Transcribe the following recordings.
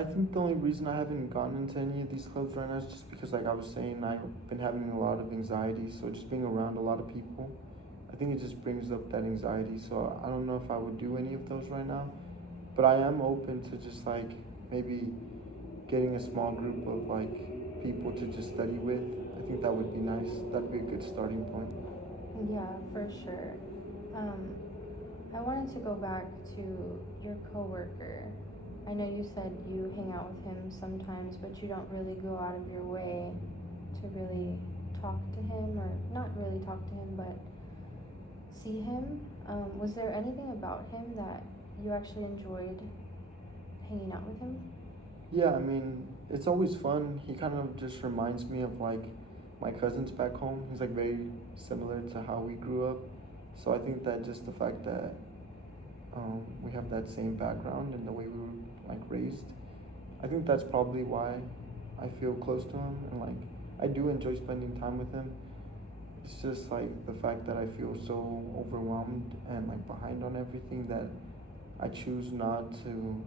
I think the only reason I haven't gone into any of these clubs right now is just because, like I was saying, I've been having a lot of anxiety. So just being around a lot of people, I think it just brings up that anxiety. So I don't know if I would do any of those right now, but I am open to just like maybe getting a small group of like people to just study with. I think that would be nice. That'd be a good starting point. Yeah, for sure. Um, I wanted to go back to your coworker. I know you said you hang out with him sometimes, but you don't really go out of your way to really talk to him, or not really talk to him, but see him. Was there anything about him that you actually enjoyed hanging out with him? Yeah, I mean, it's always fun. He kind of just reminds me of like my cousins back home. He's like very similar to how we grew up. So I think that just the fact that we have that same background and the way we were like raised, I think that's probably why I feel close to him and like I do enjoy spending time with him. It's just like the fact that I feel so overwhelmed and like behind on everything that I choose not to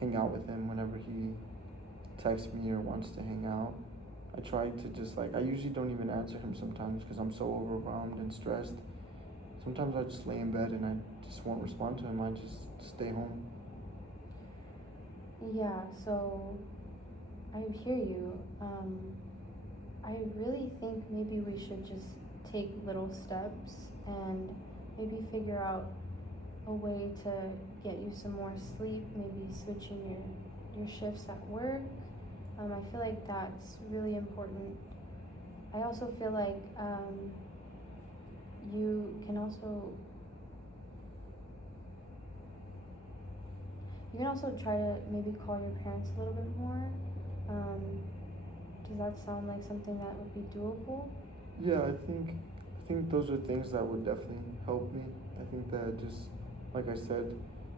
hang out with him whenever he texts me or wants to hang out. I try to just like I usually don't even answer him sometimes because I'm so overwhelmed and stressed. Sometimes I just lay in bed and I just won't respond to him. I just stay home. Yeah, so I hear you. I really think maybe we should just take little steps and maybe figure out a way to get you some more sleep, maybe switching your shifts at work. I feel like that's really important. I also feel like you can also you can also try to maybe call your parents a little bit more. Um, does that sound like something that would be doable? Yeah, I think those are things that would definitely help me. I think that just like I said,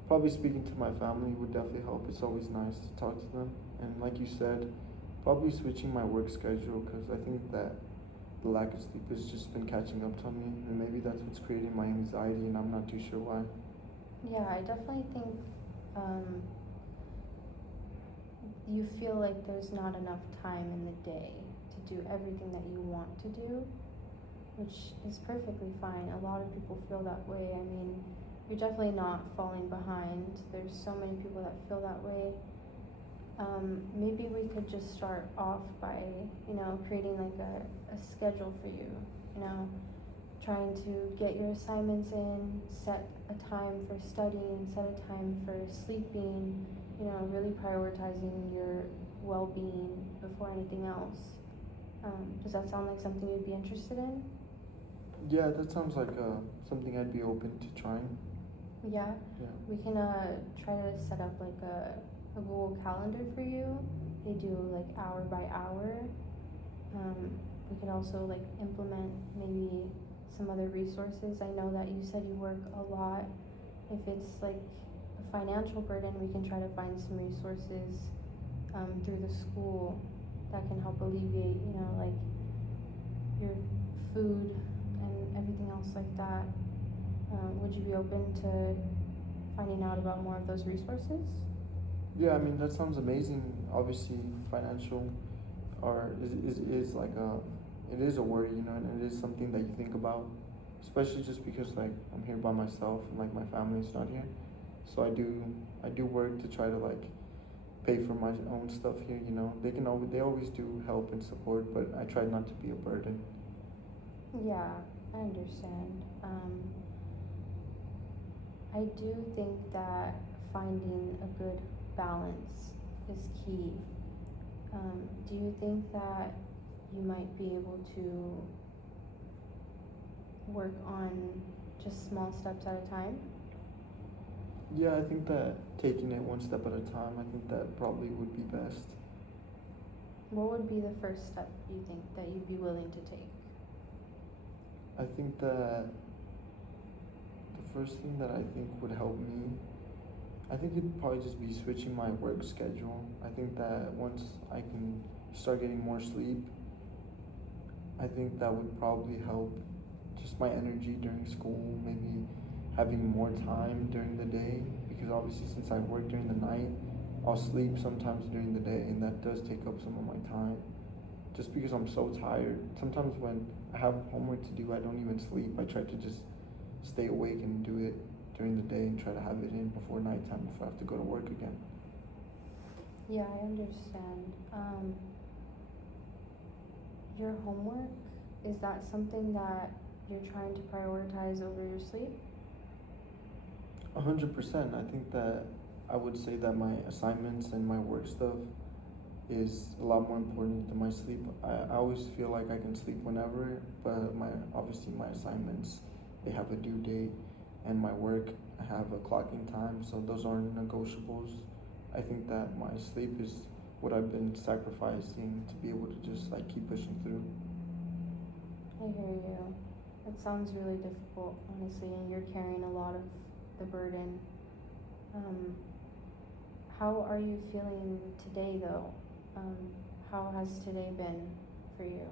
probably speaking to my family would definitely help. It's always nice to talk to them. And like you said, probably switching my work schedule because I think that the lack of sleep has just been catching up to me, and maybe that's what's creating my anxiety, and I'm not too sure why. Yeah, I definitely think um, you feel like there's not enough time in the day to do everything that you want to do, which is perfectly fine. A lot of people feel that way. I mean, you're definitely not falling behind. There's so many people that feel that way. Maybe we could just start off by, creating like a schedule for you, you know, trying to get your assignments in, set a time for studying, set a time for sleeping, really prioritizing your well being before anything else. Does that sound like something you'd be interested in? Yeah, that sounds like something I'd be open to trying. Yeah, Yeah. we can try to set up like a Google Calendar for you. They do like hour by hour. We could also like implement maybe some other resources. I know that you said you work a lot. If it's like a financial burden, we can try to find some resources through the school that can help alleviate, like your food and everything else like that. Would you be open to finding out about more of those resources? Yeah, I mean that sounds amazing. Obviously, financial or is like a it is a worry, and it is something that you think about, especially just because like I'm here by myself and like my family's not here. So I do work to try to like pay for my own stuff here. They always do help and support, but I try not to be a burden. Yeah, I understand. I do think that finding a good balance is key. Do you think that you might be able to work on just small steps at a time? Yeah, I think that taking it one step at a time, I think that probably would be best. What would be the first step you think that you'd be willing to take? I think that the first thing that I think would help me, I think it'd probably just be switching my work schedule. I think that once I can start getting more sleep, I think that would probably help just my energy during school, maybe having more time during the day because obviously since I work during the night, I'll sleep sometimes during the day, and that does take up some of my time. Just because I'm so tired. Sometimes when I have homework to do, I don't even sleep. I try to just stay awake and do it during the day and try to have it in before nighttime if I have to go to work again. Yeah, I understand. Your homework, is that something that you're trying to prioritize over your sleep? 100%. I think that I would say that my assignments and my work stuff is a lot more important than my sleep. I always feel like I can sleep whenever, but obviously my assignments, they have a due date, and my work, I have a clocking time, so those aren't negotiables. I think that my sleep is what I've been sacrificing to be able to just like keep pushing through. I hear you. It sounds really difficult, honestly, and you're carrying a lot of the burden. How are you feeling today, though? How has today been for you?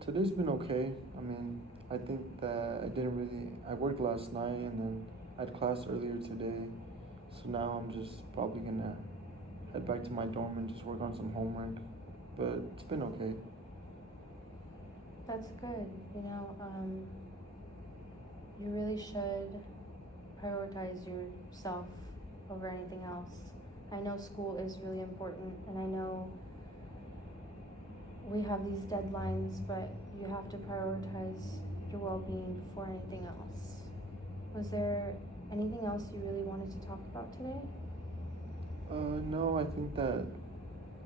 Today's been okay. I mean, I think that I worked last night and then I had class earlier today. So now I'm just probably gonna head back to my dorm and just work on some homework. But it's been okay. That's good. You know, you really should prioritize yourself over anything else. I know school is really important, and I know we have these deadlines, but you have to prioritize your well-being before anything else. Was there anything else you really wanted to talk about today? No, I think that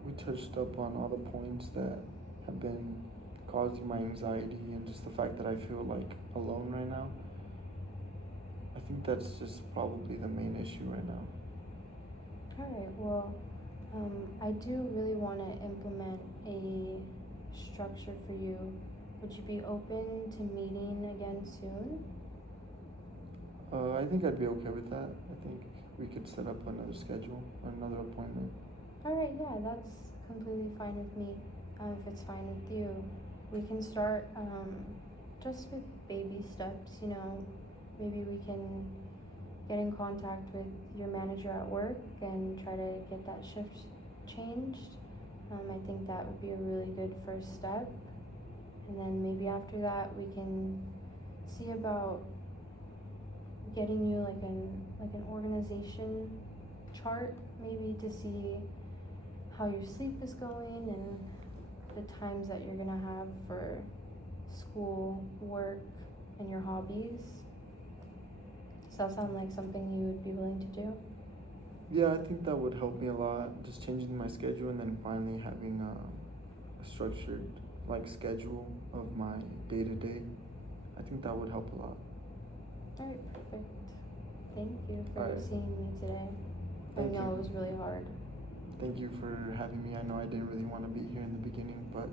we touched up on all the points that have been causing my anxiety and just the fact that I feel like alone right now. I think that's just probably the main issue right now. Alright, well, I do really want to implement a structure for you. Would you be open to meeting again soon? I think I'd be okay with that. I think we could set up another schedule, another appointment. Alright, yeah, that's completely fine with me. If it's fine with you, we can start just with baby steps, you know. Maybe we can get in contact with your manager at work and try to get that shift changed. I think that would be a really good first step. And then maybe after that we can see about getting you like an organization chart, maybe to see how your sleep is going and the times that you're gonna have for school, work, and your hobbies. Does that sound like something you would be willing to do? Yeah, I think that would help me a lot. Just changing my schedule and then finally having a structured like schedule of my day to day. I think that would help a lot. Alright, perfect. Thank you for Alright. seeing me today. Thank I know you. it was really hard. Thank you for having me. I know I didn't really want to be here in the beginning, but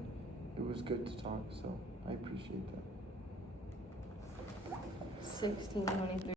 it was good to talk, so I appreciate that. 16:23.